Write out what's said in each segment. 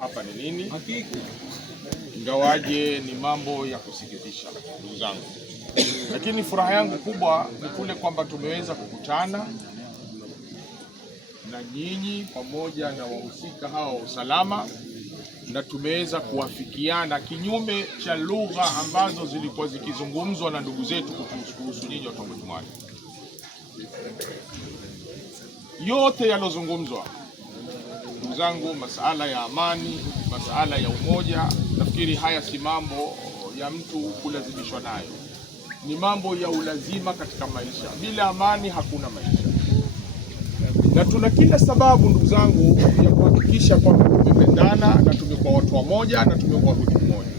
Hapa ni nini? Ingawaje ni mambo ya kusikitisha ndugu zangu, lakini furaha yangu kubwa ni kule kwamba tumeweza kukutana na nyinyi pamoja na wahusika hawa wa usalama na tumeweza kuwafikiana, kinyume cha lugha ambazo zilikuwa zikizungumzwa na ndugu zetu kuhusu nyinyi watu wa Mwali. Yote yalozungumzwa ndugu zangu, masala ya amani, masala ya umoja, nafikiri haya si mambo ya mtu kulazimishwa nayo, ni mambo ya ulazima katika maisha. Bila amani hakuna maisha, na tuna kila sababu ndugu zangu ya kuhakikisha kwamba tumependana na tumekuwa watu wamoja na tumekuwa kitu kimoja.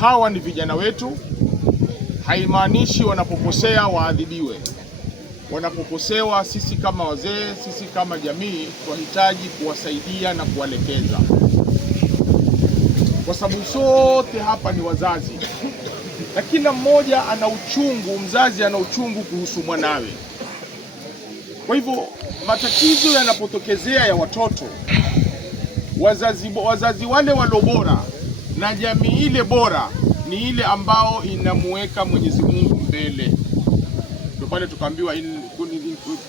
Hawa ni vijana wetu, haimaanishi wanapokosea waadhibiwe. Wanapokosewa, sisi kama wazee, sisi kama jamii tunahitaji kuwasaidia na kuwaelekeza, kwa sababu sote hapa ni wazazi na kila mmoja ana uchungu, mzazi ana uchungu kuhusu mwanawe. Kwa hivyo matatizo yanapotokezea ya watoto, wazazi wale walio bora na jamii ile bora ni ile ambao inamuweka Mwenyezi Mungu mbele. Ndio pale tukaambiwa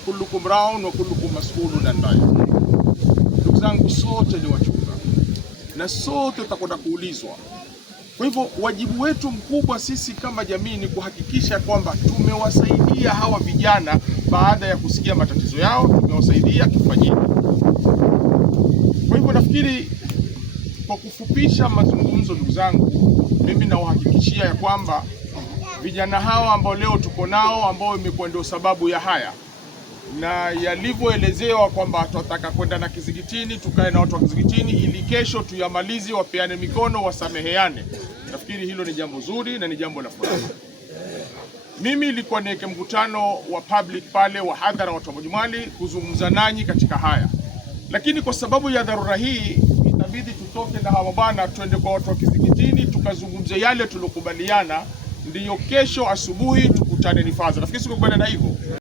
kullukum raun wa kullukum mas'ulun an ra'iyati. Ndugu zangu, sote ni wachunga na sote tutakwenda kuulizwa. Kwa hivyo wajibu wetu mkubwa sisi kama jamii ni kuhakikisha kwamba tumewasaidia hawa vijana baada ya kusikia matatizo yao, tumewasaidia kifanyike. Kwa hivyo nafikiri kwa kufupisha mazungumzo, ndugu zangu, mimi nawahakikishia ya kwamba vijana hawa ambao leo tuko nao, ambao imekuwa ndio sababu ya haya na yalivyoelezewa kwamba tutataka kwenda na kizingitini, tukae na watu wa kizingitini ili kesho tuyamalizi, wapeane mikono, wasameheane. Nafikiri hilo ni jambo zuri na ni jambo la furaha. Mimi ilikuwa niweke mkutano wa public pale wa hadhara watu wa Mwali kuzungumza nanyi katika haya, lakini kwa sababu ya dharura hii itabidi tutoke na hawa bwana twende kwa watu wa kizingitini tukazungumze yale tulokubaliana, ndiyo kesho asubuhi tukutane Nifaza. Nafikiri sikubaliana na hivyo.